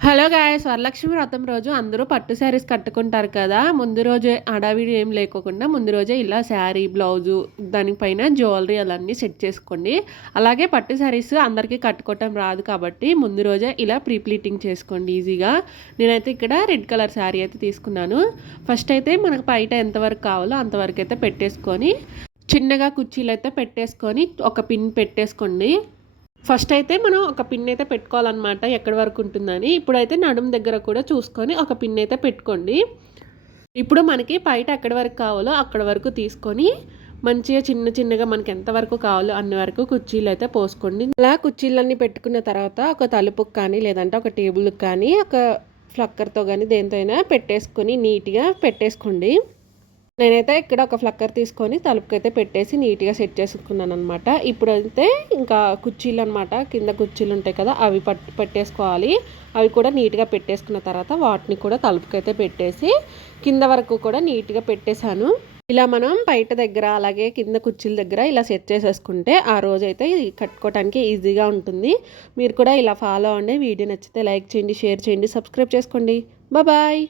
Hello guys! Varalakshmi వ్రతం రోజు అందరూ పట్టు శారీస్ కట్టుకుంటారు కదా! ముందు రోజే హడావిడి ఏం లేకోకుండా ముందు రోజే ఇలా శారీ, బ్లౌజు దానిపైన జ్యువెలరీ అలన్నీ సెట్ చేసుకోండి. అలాగే పట్టు శారీస్ అందరికీ కట్టుకోవటం రాదు కాబట్టి ముందు రోజే ఇలా ప్రీ ప్లీటింగ్ చేసుకోండి ఈజీగా. నేనైతే ఇక్కడ రెడ్ కలర్ శారీ అయితే తీసుకున్నాను. ఫస్ట్ అయితే మనకు బయట ఎంతవరకు కావాలో అంతవరకు అయితే పెట్టేసుకొని చిన్నగా కుర్చీలు అయితే పెట్టేసుకొని ఒక పిన్ పెట్టేసుకోండి. ఫస్ట్ అయితే మనం ఒక పిన్ అయితే పెట్టుకోవాలన్నమాట ఎక్కడి వరకు ఉంటుందని. ఇప్పుడైతే నడుము దగ్గర కూడా చూసుకొని ఒక పిన్ అయితే పెట్టుకోండి. ఇప్పుడు మనకి బయట ఎక్కడి వరకు కావాలో అక్కడ వరకు తీసుకొని మంచిగా చిన్నగా మనకి ఎంతవరకు కావాలో అన్ని వరకు కుర్చీలు అయితే పోసుకోండి. అలా కుర్చీలన్నీ పెట్టుకున్న తర్వాత ఒక తలుపుకి కానీ లేదంటే ఒక టేబుల్కి కానీ ఒక ఫ్లక్కర్తో కానీ దేనితో అయినా పెట్టేసుకొని నీట్గా పెట్టేసుకోండి. నేనైతే ఇక్కడ ఒక ఫ్లక్కర్ తీసుకొని తలుపుకైతే పెట్టేసి నీట్గా సెట్ చేసుకున్నాను అనమాట. ఇప్పుడైతే ఇంకా కుర్చీలు అనమాట, కింద కుర్చీలు ఉంటాయి కదా అవి పెట్టేసుకోవాలి. అవి కూడా నీట్గా పెట్టేసుకున్న తర్వాత వాటిని కూడా తలుపుకైతే పెట్టేసి కింద వరకు కూడా నీట్గా పెట్టేశాను. ఇలా మనం బయట దగ్గర అలాగే కింద కుర్చీల దగ్గర ఇలా సెట్ చేసేసుకుంటే ఆ రోజైతే కట్టుకోవడానికి ఈజీగా ఉంటుంది. మీరు కూడా ఇలా ఫాలో అవ్వండి. వీడియో నచ్చితే లైక్ చేయండి, షేర్ చేయండి, సబ్స్క్రైబ్ చేసుకోండి. బాయ్.